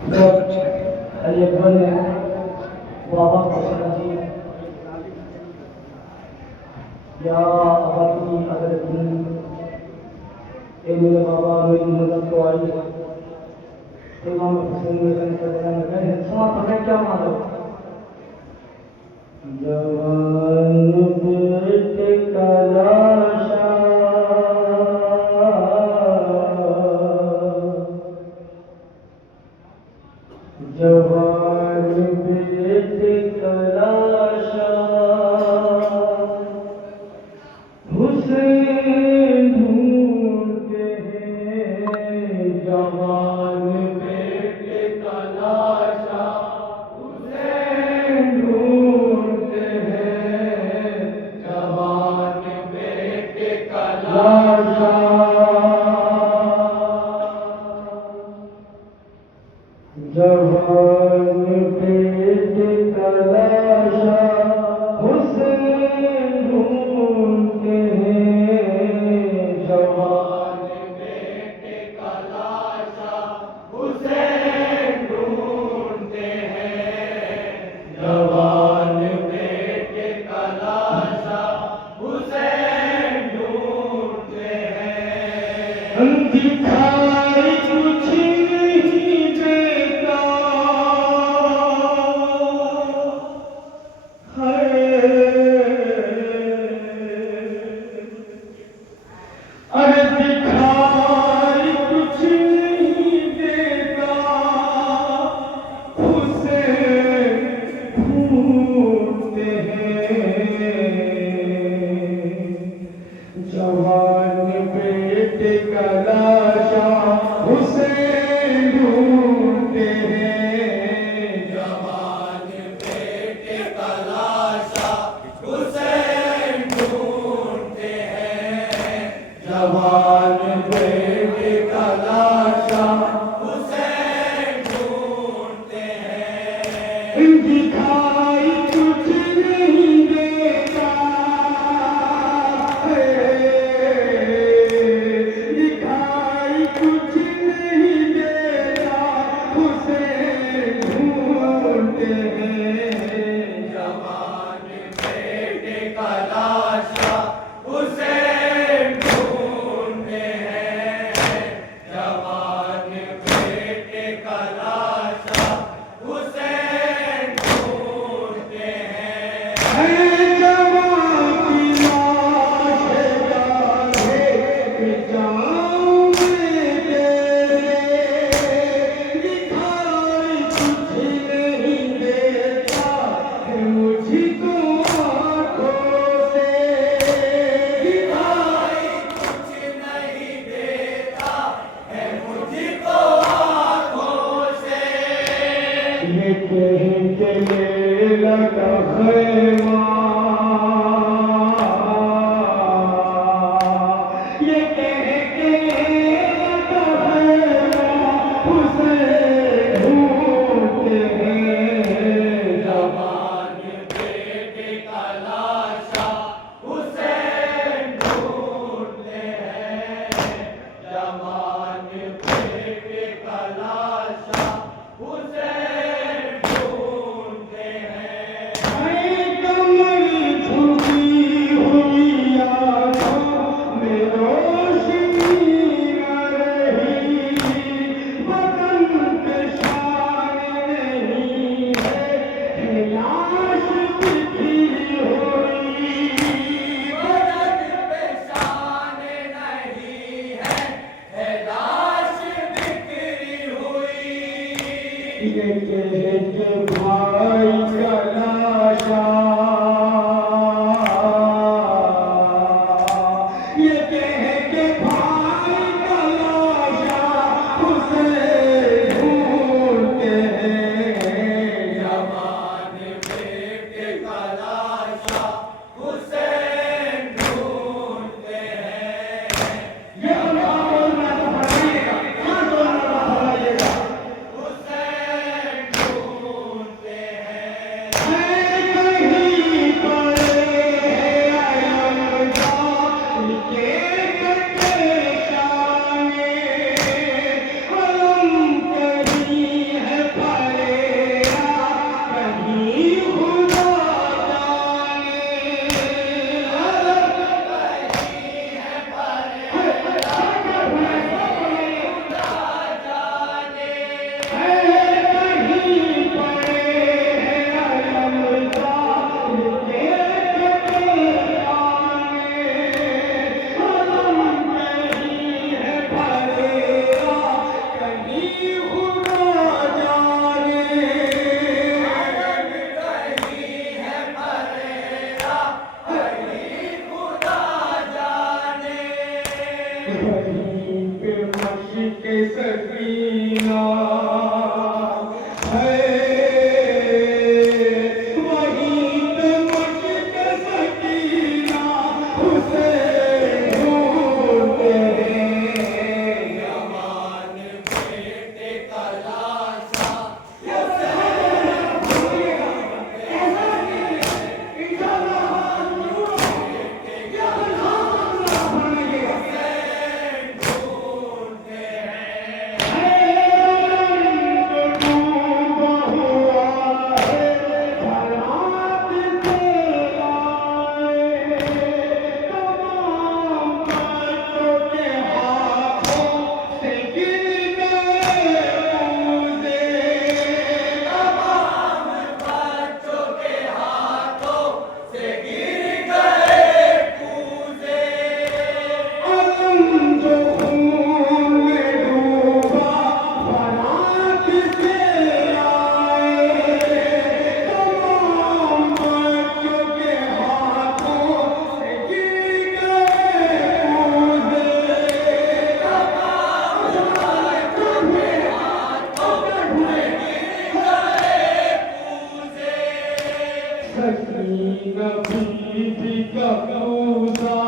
जब अली अकबर ने बाबा को समझी या अबाकी अगर मेरे बाबा मेरी मदद को आई तो इमाम हुसैन में तुम्हें क्या मालूम जवान बेटे का लाशा जवान बेटे का लाशा हुसैन ढूंढते हैं जवान बेटे का लाशा हुसैन ढूंढते हैं जवान बेटे का लाशा जवान बेटे का लाशा हुसैन ढूंढते हैं जवान बेटे का लाशा हुसैन ढूंढते हैं जवान बेटे का लाशा हुसैन ढूंढते हैं दिखाई कुछ नहीं देता अरे दिखाई कुछ नहीं देता उसे ढूंढते हैं जवान बेटे का लाशा उसे ढूंढते हैं जवान बेटे का लाशा उसे ढूंढते हैं जवान बेटे का लाशा हुसैन ढूंढते हैं दिखाई कुछ नहीं देता दिखाई कुछ नहीं देता हुसैन ढूंढते हैं जवान बेटे का लाशा हुसैन ढूंढते हैं जवान बेटे का लाशा हुसैन ढूंढते हैं जवान की लाश जाने जाऊंगे दिखाई कुछ नहीं देता है मुझको आंखों से दिखाई कुछ नहीं देता है मुझको आंखों से ये कह के ले लगा खैमा ये कह के लगा खैमा हुसैन ढूंढते हैं जवान बेटे का लाशा हुसैन ढूंढते हैं जवान बेटे का लाशा हुसैन ढूंढते हैं कमर झुकी हुई आंखों में रोशनी न रही बदन पे शान नहीं है लाश बिखरी हुई बदन पे शान नहीं है लाश बिखरी हुई ये कह के भाई का लाशा ये कह के भाई का लाशा हुसैन ढूंढते हैं जवान बेटे का लाशा हुसैन ढूंढते हैं ये अल्लाह बोलना पड़ेगा हुसैन ढूंढते हैं सकीना है, वहीं पे मुझक सकीना उसे ढूंढते हैं। जवान बेटे का लाशा बच्चों के हाथों से गिर गए पूजे। जो खून में डूबा बारात से आए, तमाम बच्चों के हाथों से गिर गए पूजे। सकीना बीबी का पूजा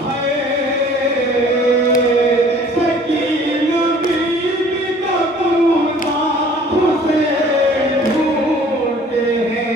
है, सकीना बीबी का पूजा उसे ढूंढते हैं।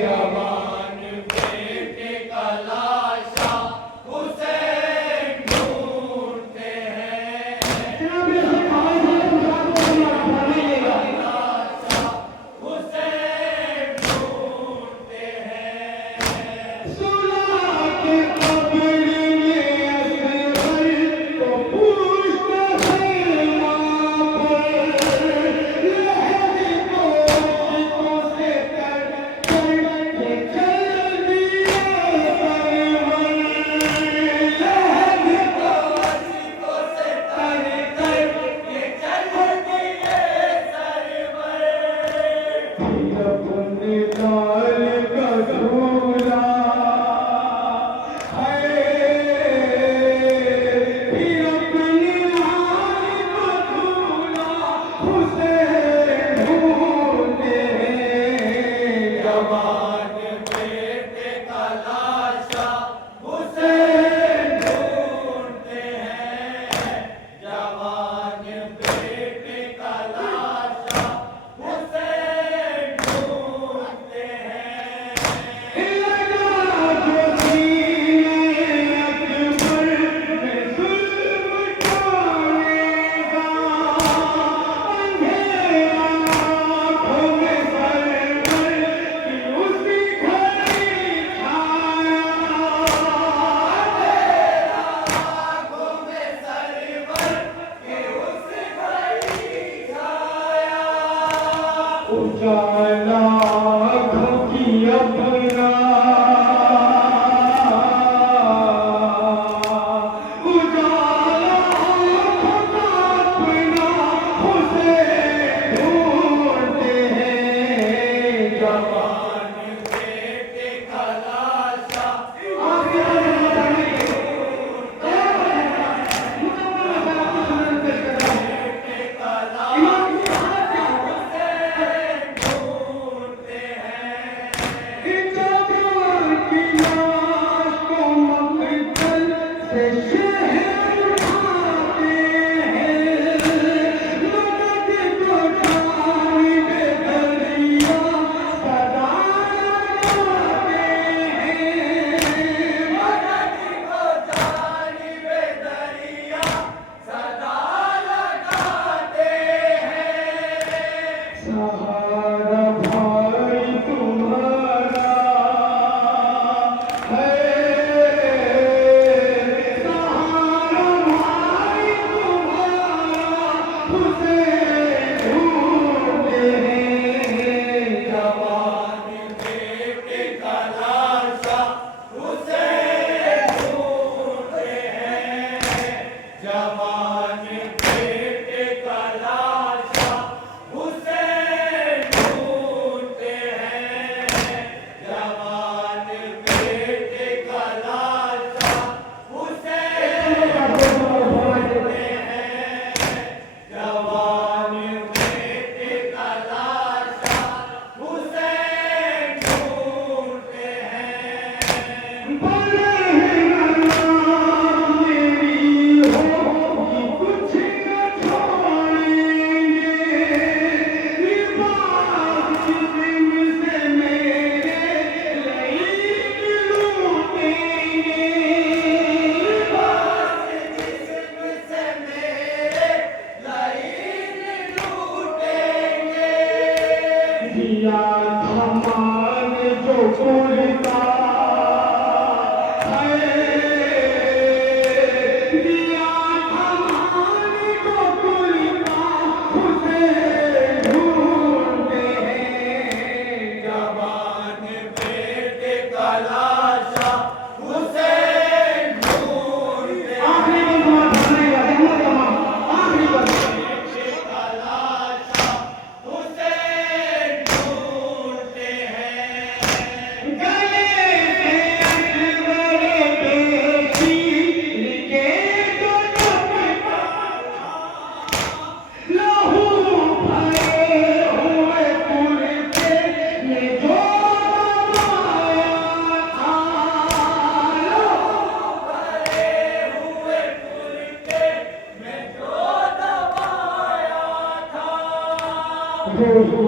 जवान बेटे का लाशा उसे ढूंढते हैं। जनाब ये हमारे उसे ढूंढते हैं। सुना के कब्र में असगर तो पूछते हैं माँ पर, लहरी कोशिशों से कर के चल दिया सरवर। लहरी कोशिशों से तर के चल दिए सरवर। फिर अपने लाल का झूला है, फिर अपने लाल का झूला उसे ढूंढते हैं। जवान बेटे का लाशा उसे ढूंढते हैं। जवान बेटे का लाशा उसे ढूंढते हैं। लगा जो सीने अकबर में जुल्म ढालेगा, अंधेरा आँखों में सरवर की उसकी घड़ी छाया। आँखों में सरवर की उस घड़ी छाया। उजाला आँखों की अपना, उजाला आँखों का अपना उसे ढूंढते हैं। जवान बेटे का लाशा ढूंढते हैं। जवान की लाश को मकतल से शहर उठाते हैं, मदद को जानिबे दरिया सदा लगाते हैं। मदद को जानिबे दरिया सदा लगाते हैं। सहारा भाई तुम्हारा है, सहारा भाई तुम्हारा उसे ढूंढते हैं। जवान बेटे का लाशा उसे ढूंढते हैं। जवान बेटे का लाशा उसे ढूंढते हैं। जवान बेटे का लाशा उसे ढूंढते Yes,